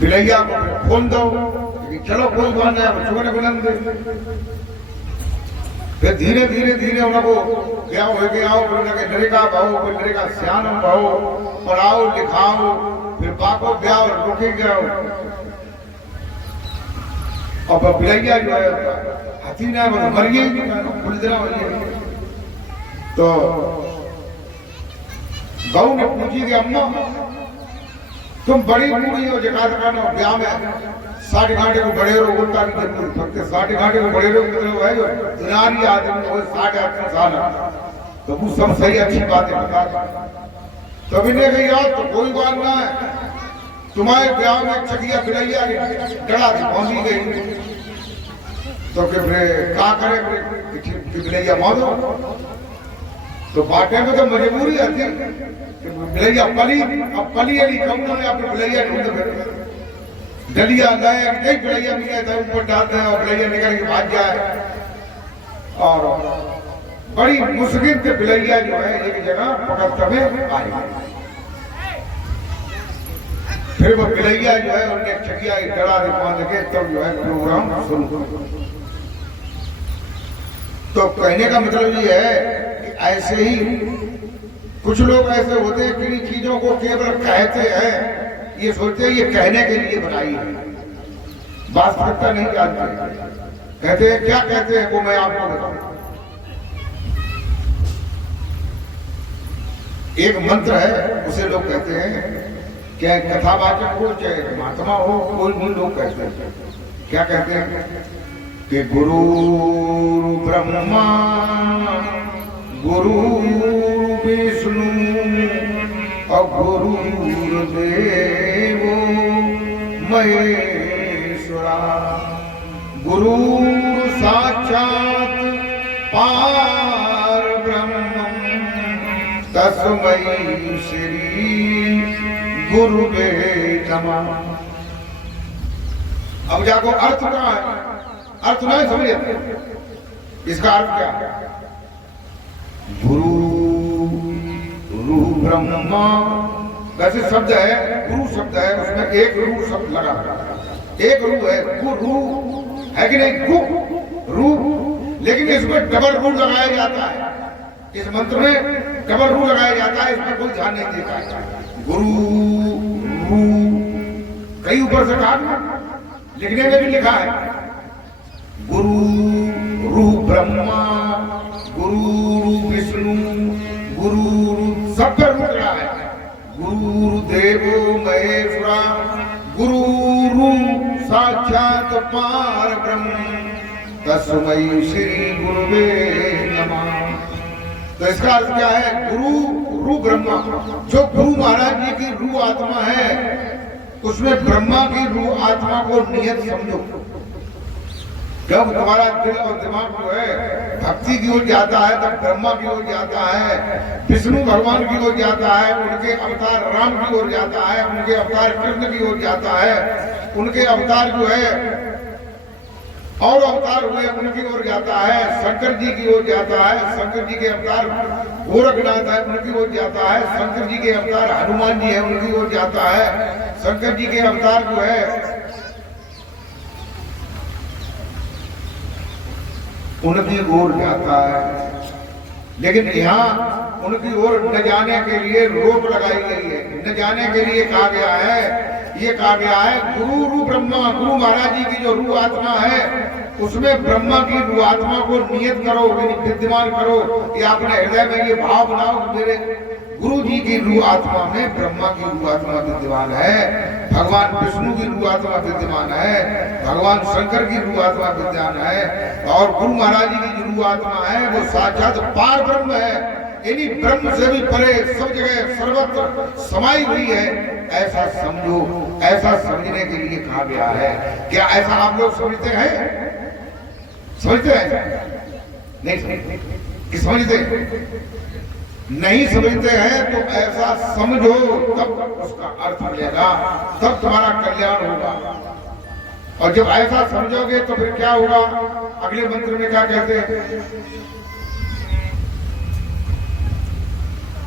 बिलैया को खोल दो, चलो कोई बात नहीं, चुगने बुलंद। फिर धीरे धीरे धीरे उनको ब्याह हो गया, नरेगा भाओ, कोई नरेगा सियान भाओ, पढ़ाओ लिखाओ, फिर बाको ब्याह रुके गया। और बिलैया जो है हाथी ना मर गई, तो गऊ ने पूछी कि अम्मा तुम बड़ी बूढ़ी हो, जगह जगह ब्याह में 60 घंटे को बड़े रहो, उल्टा की जरूरत पड़ते 60 घंटे को बड़े रहो, मतलब है जो दुनियावी आदमी हो 60-80 साल, तो वो सब सही अच्छी बातें बता। तो इन्हें कही यार तो कोई बात ना है, तुम्हारे ब्याह में चकिया बिलैया डरा दी पहुंची गई, तो फिर क्या करे? बिलैया मारो। तो बाटे में तो मजबूरी आती, बिलैया पली, अब पली अली कम ने अपने बिलैया ढूंढ डलिया लाए, कई बिलैया मिले तो ऊपर डालते हैं और बिलैया निकल के भाग जाए। और बड़ी मुश्किल से बिलैया जो है एक जगह पकड़ते हुए आई। फिर वो बिलैया जो है उन्हें चकिया डरा दे बांध के तब जो है प्रोग्राम शुरू। तो कहने का मतलब ये है कि ऐसे ही कुछ लोग ऐसे होते हैं कि चीजों को केवल कहते हैं, ये सोचते हैं ये कहने के लिए बनाई है, वास्तविकता नहीं जानते। कहते हैं क्या कहते हैं वो मैं आपको बताऊं। एक मंत्र है, उसे लोग कहते हैं, चाहे कथावाचक हो चाहे महात्मा हो, कोई भी लोग कहते हैं, क्या कहते हैं कि गुरु ब्रह्मा गुरु विष्णु और गुरुदेव महेश्वरा, गुरु साक्षात पार ब्रह्म तस्मै श्री गुरुवे नमः। अब जाको अर्थ कहाँ है? अर्थ नहीं समझे इसका अर्थ क्या है? गुरु गुरु ब्रह्मा, वैसे शब्द है, गुरु शब्द है, उसमें एक रू शब्द लगा, एक रू है, गुरु है कि नहीं? गु रू, लेकिन इसमें डबल रू लगाया जाता है, इस मंत्र में डबल रू लगाया जाता है, इसमें कोई ध्यान नहीं देता है। गुरु रू कई ऊपर से कहा, लिखने में भी लिखा है गुरु रू ब्रह्मा गुरु विष्णु गुरु सब पर रू लगा है, गुरु देवो महेश्वरा, गुरु साक्षात पार ब्रह्म तस्मै श्री गुरुवे नमः। तो इसका अर्थ क्या है? गुरु रू ब्रह्मा, जो गुरु महाराज जी की रू आत्मा है उसमें ब्रह्मा की रू आत्मा को नियत समझो। जब तुम्हारा दिल और दिमाग जो है भक्ति की ओर जाता है तब ब्रह्मा की ओर जाता है, विष्णु भगवान की ओर जाता है, उनके अवतार राम की ओर जाता है, उनके अवतार कृष्ण की ओर जाता है, उनके अवतार जो है और अवतार हुए उनकी ओर जाता है, शंकर जी की ओर जाता है, शंकर जी के अवतार गोरखनाथ है उनकी ओर जाता है, शंकर जी के अवतार हनुमान जी है उनकी ओर जाता है, शंकर जी के अवतार जो है उनकी ओर जाता है। लेकिन यहाँ उनकी ओर न जाने के लिए रोक लगाई गई है। न जाने के लिए कहा गया है, ये कहा गया है गुरु रू ब्रह्मा, गुरु महाराज जी की जो रू आत्मा है उसमें ब्रह्मा की रू आत्मा को नियत करो, विद्यमान करो। ये अपने हृदय में ये भाव बनाओ मेरे गुरु जी की रू आत्मा में ब्रह्मा की रू आत्मा विद्यमान है, भगवान विष्णु की रू आत्मा विद्यमान है, भगवान शंकर की रू आत्मा विद्यमान है, और गुरु महाराज जी की जो रू आत्मा है वो साक्षात पार ब्रह्म है, यानी ब्रह्म से भी परे सब जगह सर्वत्र समाई हुई है। ऐसा समझो, ऐसा समझने के लिए कहा गया है। क्या ऐसा आप लोग समझते हैं? समझते हैं? नहीं समझते कि समझते नहीं समझते हैं तो ऐसा समझो, तब उसका अर्थ मिलेगा, तब तुम्हारा कल्याण होगा। और जब ऐसा समझोगे तो फिर क्या होगा? अगले मंत्र में क्या कहते हैं?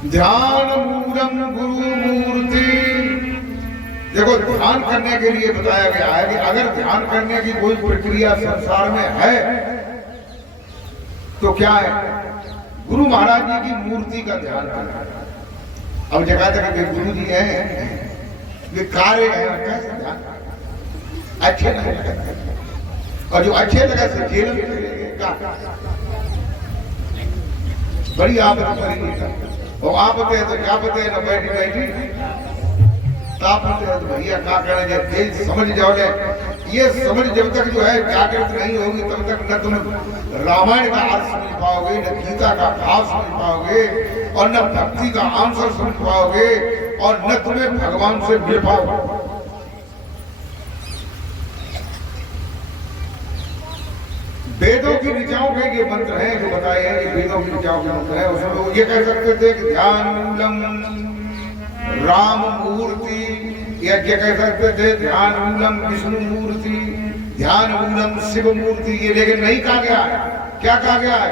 ध्यान मूलम गुरु मूर्ति। देखो, ध्यान करने के लिए बताया गया है कि अगर ध्यान करने की कोई प्रक्रिया संसार में है तो क्या है? गुरु महाराज जी की मूर्ति का ध्यान करना। अब जगह जगह गुरु जी हैं, वे कार्य हैं, कैसे ध्यान अच्छे नहीं लगते, और जो अच्छे लगे से जेल में बड़ी आपत पड़ी। और आप होते हैं तो क्या पते हैं, न बैठी बैठी ताप होते हैं तो भैया क्या करेंगे, समझ जाओ। ये समझ जब तक जो है जागृत नहीं होगी तब तक न तुम रामायण का अर्थ समझ पाओगे, न गीता का भाव समझ पाओगे, और न भक्ति का आंसर समझ पाओगे, और न तुम्हें भगवान से मिल पाओगे। वेदों की ऋचाओं के ये मंत्र हैं जो बताए हैं, ये वेदों की ऋचाओं के मंत्र हैं। उसमें लोग ये कह सकते थे कि ध्यान मूलम राम मूर्ति, या क्या कह सकते थे ध्यान मूलम विष्णु मूर्ति, ध्यान मूलम शिव मूर्ति। ये लेकिन नहीं कहा गया है। क्या कहा गया है?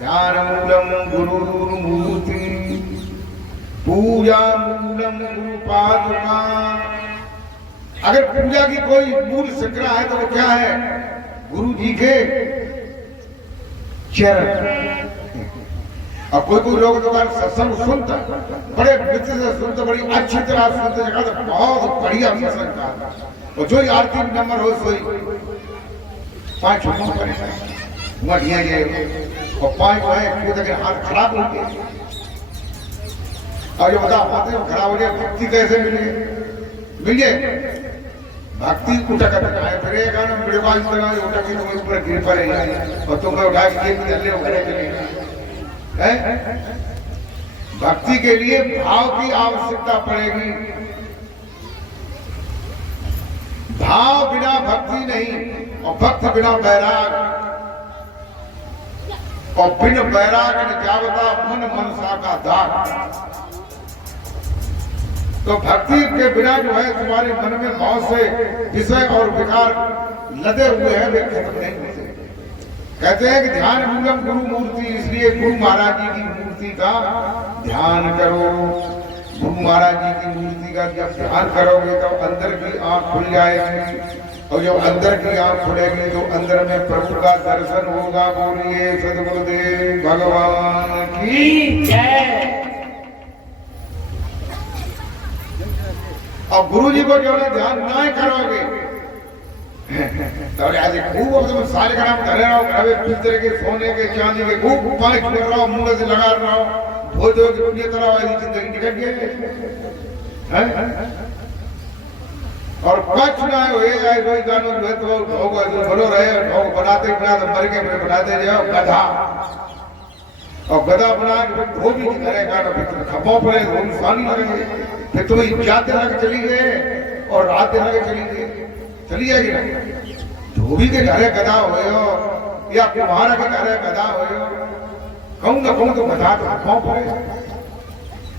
ध्यान मूलम गुरु मूर्ति, पूजा मूलम गुरु पादुका। अगर पूजा की कोई मूल संग्रह है तो वो क्या है? गुरु जी के चरण। और कोई लोग तो सत्संग सुनता, बड़े मित्र से सुनते, बड़ी अच्छी तरह सुनते, तो बहुत बढ़िया सत्संग था। और जो आरती नंबर हो सोई 5 बढ़िया ये, और 5 है हाथ खराब हो गए, और जो बता पाते खराब हो गए। भक्ति कैसे मिले? भक्ति उठा कर फिरेगा ना, मेरे पास उठा के तुम्हें ऊपर गिर पड़ेगा और तुम्हें उठा के भक्ति के लिए भाव की आवश्यकता पड़ेगी। भाव बिना भक्ति नहीं, और भक्त बिना बैराग, और बिन बैराग न जावता मन मनसा का दाग। तो भक्ति के बिना जो है तुम्हारे मन में बहुत से विषय और विकार लदे हुए हैं, वे खत्म नहीं होते। कहते हैं कि ध्यान मूलम गुरु मूर्ति, इसलिए गुरु महाराज जी की मूर्ति का ध्यान करो। गुरु महाराज जी की मूर्ति का जब ध्यान करोगे तो अंदर की आंख खुल जाएगी, और जब अंदर की आंख खुलेगी तो अंदर में प्रभु का दर्शन होगा। बोलिए सद्गुरुदेव भगवान की जय। और गुरु जी को जो है ध्यान ना करोगे तो आज खूब तुम सारे का नाम धरे रहो, घरे पितरे के सोने के चांदी के खूब पानी छुड़ रहो, मुंह से लगा रहो, धो धो के पुण्य करो, ऐसी जिंदगी निकल गई है। और कुछ ना होए आए कोई गानो जो है तो ढोक बनो रहे ढोक बनाते बनाते मर के बनाते जाओ गधा और गधा बना के धोबी की तरह गानो फिर खपाओ पड़े वो इंसानी लगे फिर तुम्हें जाते लगे चली गए और रात लगे चली जाएगी ना धोबी के घरे गधा होए हो या कुम्हारा के घरे गधा होए हो कहूँ ना कहूँ तो गधा तो खपाओ पड़े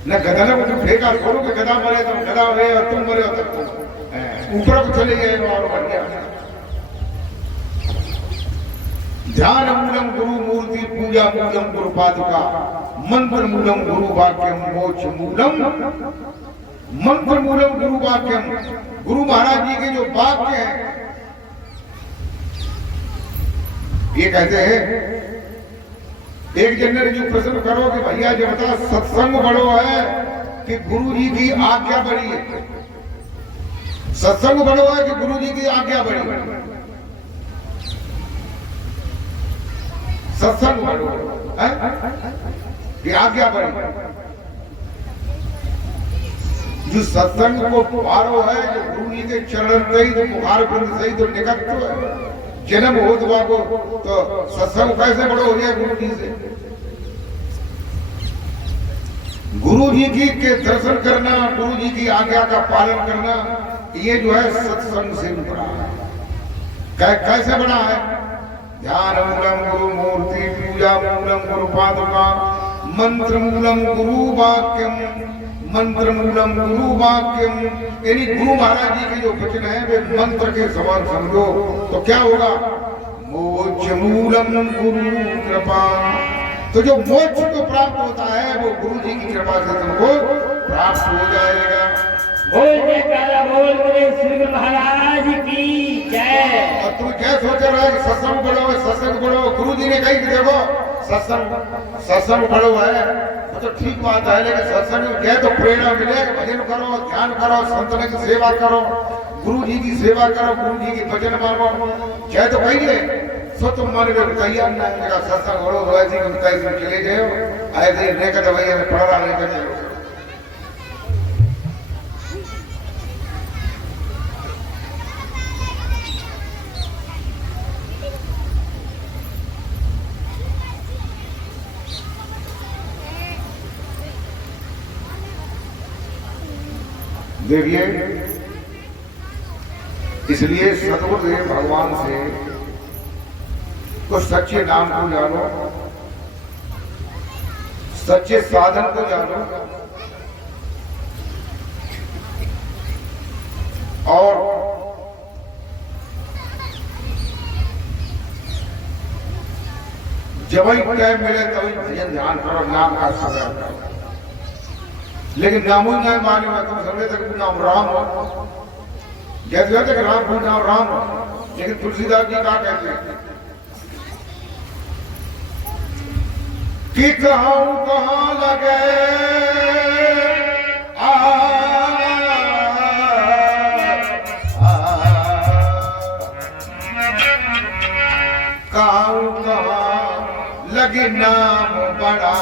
न गधा ने कुछ फेंका करो कि गधा मरे तो गधा मरे और तुम मरे हो तब ऊपर को चले गए और बन गया ध्यान मूलम गुरु मूर्ति पूजा मूलम गुरु पादुका मंत्र मूलम गुरु वाक्यम मोक्ष मूलम मंत्र मूलम गुरु वाक्यम गुरु महाराज जी के जो वाक्य हैं ये कहते हैं एक जन ने जो प्रश्न करो कि भैया जो बता सत्संग बड़ो है कि गुरु जी की आज्ञा बड़ी है सत्संग बड़ो है कि गुरु जी की आज्ञा बड़ी सत्संग बड़ो है कि आज्ञा बड़ी जो सत्संग को पुकारो है जो गुरु जी के चरण से ही तो पुकार बंद से ही तो निकट तो है जन्म हो तो सत्संग कैसे बड़ो हो गया गुरु जी से गुरु जी की के दर्शन करना गुरु जी की आज्ञा का पालन करना ये जो है सत्संग से बड़ा है कैसे बड़ा है ध्यान मूलम गुरु मूर्ति पूजा मूलम गुरु पादुका मंत्र मूलम गुरु वाक्यम मंत्र मूलम गुरु वाक्यम यानी गुरु महाराज जी के जो वचन है वे मंत्र के समान समझो तो क्या होगा मोक्ष मूलम गुरु कृपा तो जो मोक्ष को प्राप्त होता है वो गुरु जी की कृपा से तुमको प्राप्त हो जाएगा बोल श्री महाराज की जय। और तू क्या सोच रहा है कि सत्संग बढ़ो गुरु जी ने कही कि देखो सत्संग बढ़ो है तो ठीक बात है लेकिन सत्संग में क्या तो प्रेरणा मिले भजन करो ध्यान करो संतन की सेवा करो गुरु जी की सेवा करो गुरु जी की भजन मानो क्या तो कहिए सो तुम मन में तैयार ना मेरा सत्संग बढ़ो ऐसी तुम चले जाओ ऐसे लेकर भैया पढ़ा लेकर चलो देखिए इसलिए सतगुरुदेव भगवान से कुछ सच्चे नाम को जानो सच्चे साधन को जानो और जब ही टाइम मिले तभी भजन ध्यान करो नाम का स्मरण करो लेकिन नामो ही नहीं मालूम है तुम समझे तक नाम राम हो जैसे तक राम को नाम राम हो लेकिन तुलसीदास जी क्या कहते हैं कि कहाँ लगे कहाँ लगी नाम बड़ा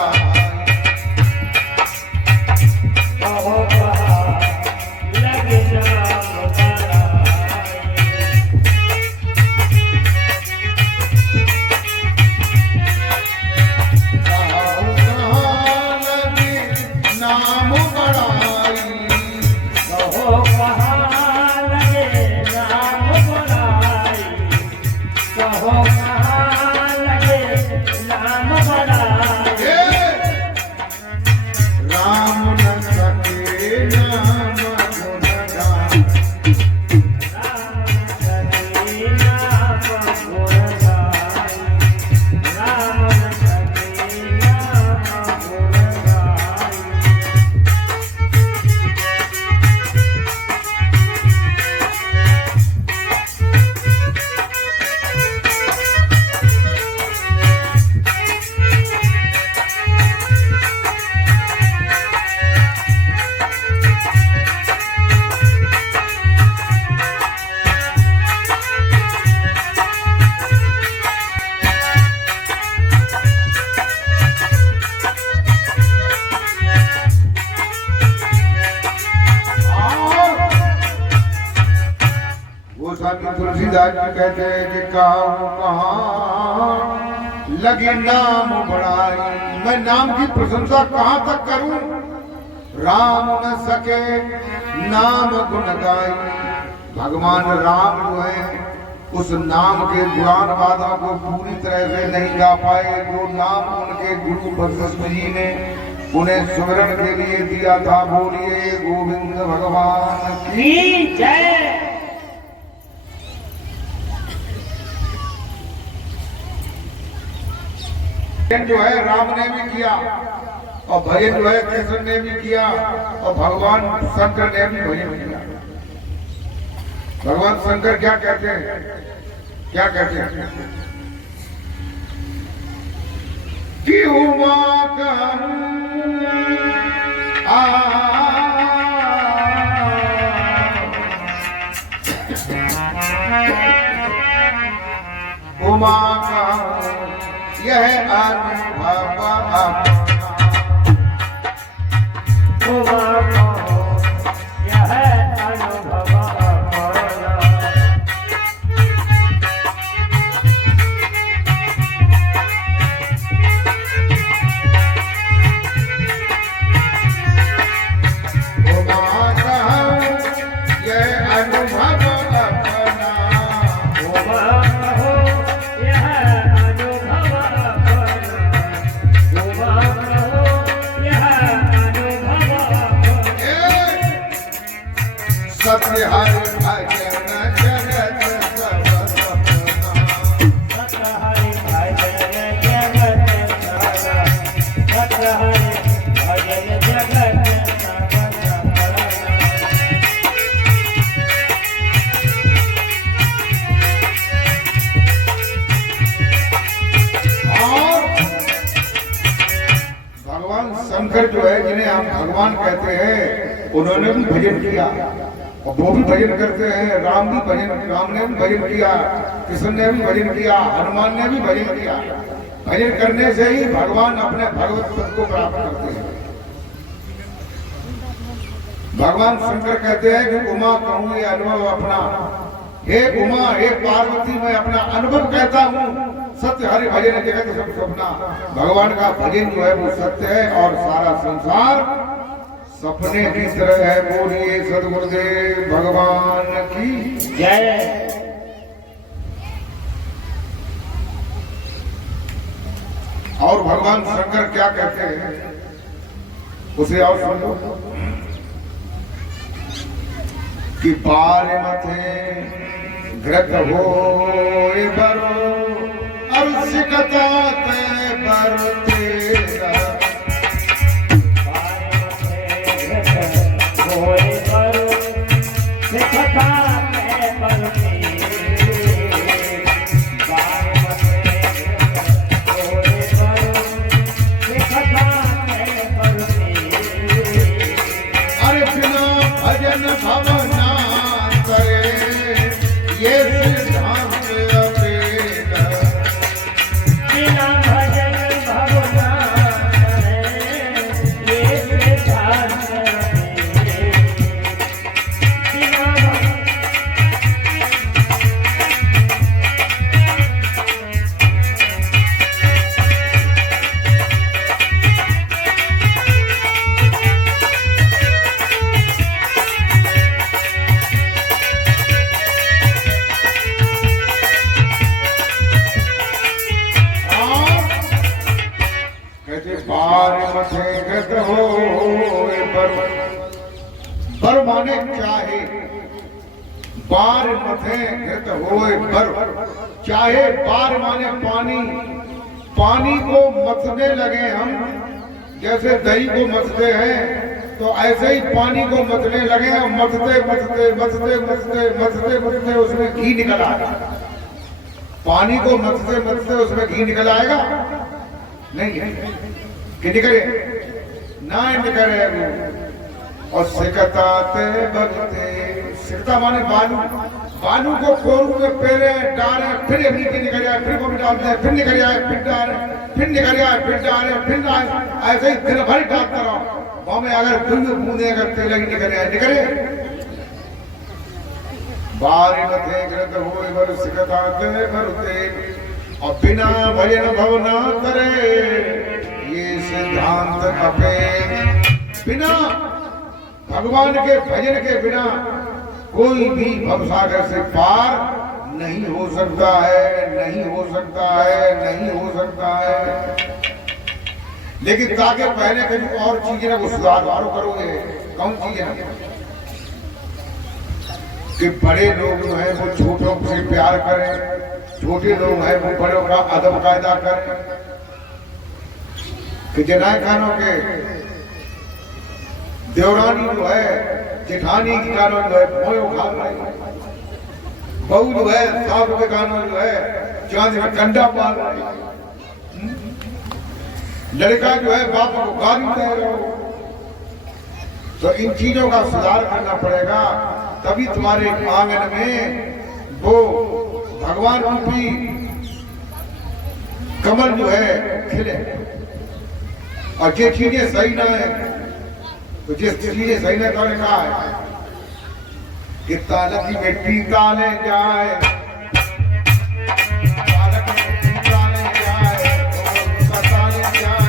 कहते कि कहाँ लगी नाम बढ़ाई, मैं नाम की प्रशंसा कहाँ तक करूं, राम न सके नाम गुण गाई। भगवान राम जो है उस नाम के गुणान वादा को पूरी तरह से नहीं गा पाए, जो नाम उनके गुरु वशिष्ठ जी ने उन्हें सुमिरन के लिए दिया था। बोलिए गोविंद भगवान की जय। जो है राम ने भी किया और भजन जो है कृष्ण ने भी किया और भगवान शंकर ने भी भजन किया। भगवान शंकर क्या कहते हैं, क्या कहते हैं कि उमा उमा का यह अनुभव सत्य हरि भजन जगत सब सपना, सत्य हरि भजन जगत सत्य हरि भजन जगत और भगवान शंकर जो है जिन्हें हम भगवान कहते हैं, उन्होंने भी भजन किया और वो भी भजन करते हैं। राम ने भी भजन किया, कृष्ण ने भी भजन किया, हनुमान ने भी भजन किया। भजन करने से ही भगवान अपने भगवत पद को प्राप्त करते हैं। भगवान शंकर कहते हैं कि उमा कहूँ ये अनुभव अपना, हे उमा हे पार्वती मैं अपना अनुभव कहता हूँ, सत्य हरि भजन जगत सब सपना। भगवान का भजन जो है वो सत्य है और सारा संसार सपने की तरह है। बोलिए सदगुरुदेव भगवान की जय। और भगवान शंकर क्या कहते हैं उसे और सुन लो कि पार मथे घृत हो बरो और सिकता ते बरो तेरा, भवना करे ये सिद्धांत अपेला, बिना भजन भवना करे ये सिद्धांत बिना बर माने चाहे, बार मथे घृत होए बर, चाहे बार माने पानी, पानी को मथने लगे हम, जैसे दही को मथते हैं तो ऐसे ही पानी को मथने लगे और मथते मथते मथते मथते मथते मथते उसमें घी निकल आएगा। पानी को मथते मथते उसमें घी निकल आएगा नहीं है कि निकले ना निकले वो। और सिकताते बगते, सिकता माने बालू, बालू को कोरू में पेरे डाले, फिर अभी की निकल जाए, फिर को भी डालते हैं, फिर निकल जाए, फिर डाले, फिर निकल जाए, फिर डाले, फिर डाले, ऐसे ही दिन भर डालता रहो। वहां में अगर दूध बूंदे अगर तेल निकल जाए निकले बारी मथे ग्रत होय बर सिकता ते भरते और बिना भजन भवना करे ये सिद्धांत अपे। बिना भगवान के भजन के बिना कोई भी भवसागर से पार नहीं हो सकता है, नहीं हो सकता है, नहीं हो सकता है। लेकिन ताकि पहले कभी और चीजें ना वो सुधार करोगे। कौन चीजें? कि बड़े लोग जो है वो छोटों से प्यार करें, छोटे लोग हैं वो बड़ों का अदब कायदा करें। कि जनाए खानों के देवरानी जो है जेठानी की गानों जो है मोयो खा रही, बहू जो है सास के गानों जो है चांदी में कंडा पाल रही, लड़का जो है बाप को गाली दे रहा हो। तो इन चीजों का सुधार करना पड़ेगा, तभी तुम्हारे आंगन में वो भगवान रूपी कमल जो है खिले। और जो चीजें सही ना है, तो जिस चीजें सही ना करने कहा है कि तालक की मिट्टी ताले जाए, तालक की मिट्टी ताले जाए, ताले जाए,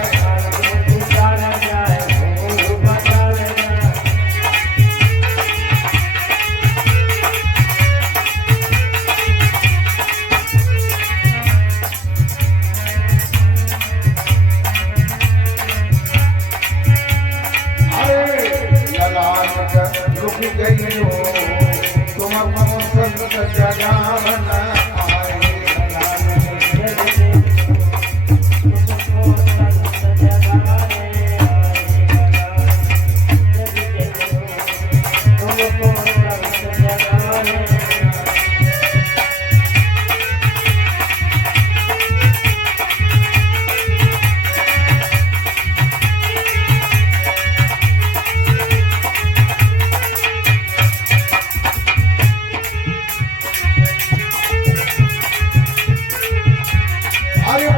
ताले जाए, ताले जाए। रुक गई हो तुम संत जगावन आए।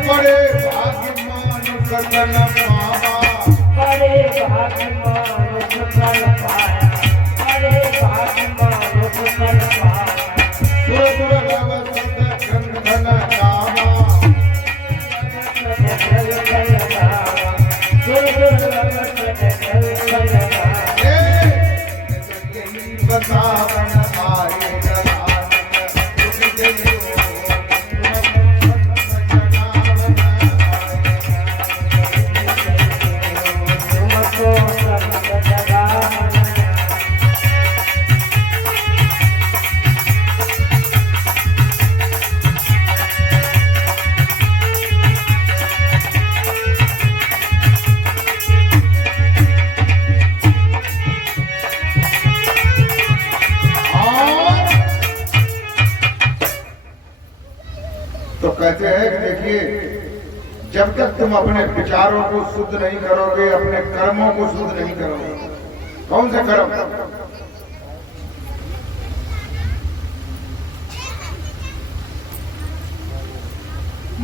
बड़े भाग्यमान कदन पावा, बड़े भाग्यमान सुखल पाया, बड़े भाग्यमान सुखल पाया। सुरगुण कंधन गावा, बतावन आए तो कहते हैं कि देखिए, जब तक तुम अपने विचारों को शुद्ध नहीं करोगे, अपने कर्मों को शुद्ध नहीं करोगे। कौन से कर्म?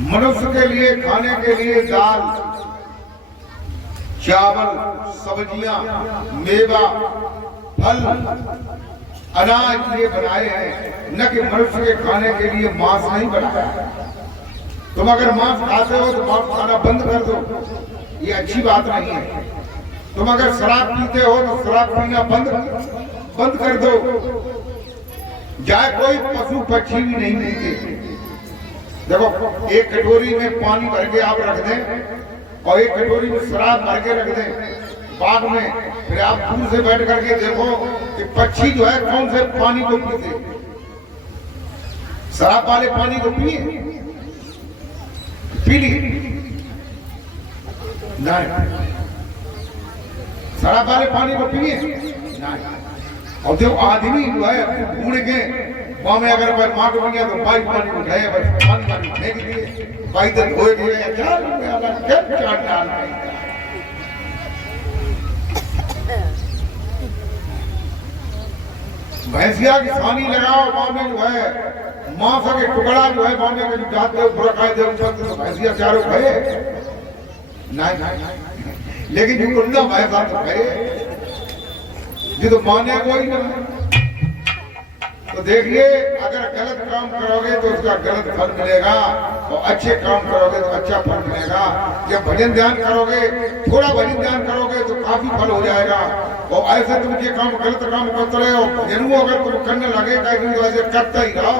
मनुष्य के लिए खाने के लिए दाल, चावल, सब्जियां, मेवा, फल, अनाज ये बनाए हैं, न कि मनुष्य के खाने के लिए मांस नहीं बनाया है। तुम अगर मांस खाते हो तो मांस खाना बंद कर दो, ये अच्छी बात नहीं है। तुम अगर शराब पीते हो तो शराब पीना बंद कर दो। चाहे कोई पशु पक्षी भी नहीं पीते। देखो, एक कटोरी में पानी भर के आप रख दें और एक कटोरी में शराब भर के रख दें बाग में, फिर आप दूर से बैठ करके देखो कि पक्षी जो है कौन से पानी को पीते। शराब वाले पानी को पिए, पी ली नहीं, शराब वाले पानी को पिए नहीं। और जो आदमी जो है बूढ़ के गाँव में अगर भाई माँ को बन गया तो बाइक पानी उठाए, बस पानी फेंक दिए, बाइक तक धोए दिए, भैंसिया की छानी लगाओ बामे जो है, मांस के टुकड़ा जो है बामे के जाते हो बुरा खाए दे, तो भैंसिया चारों खाए नहीं। लेकिन जो उल्टा भैंसा तो खाए, ये तो माने कोई ना। तो देखिए अगर गलत काम करोगे तो उसका गलत फल मिलेगा और अच्छे काम करोगे तो अच्छा फल मिलेगा। जब भजन ध्यान करोगे, थोड़ा भजन ध्यान करोगे तो काफी फल हो जाएगा। और ऐसे तुम ये काम गलत काम करते रहे हो, भजन अगर तुम करने लगेगा तो ऐसे करता ही रहो।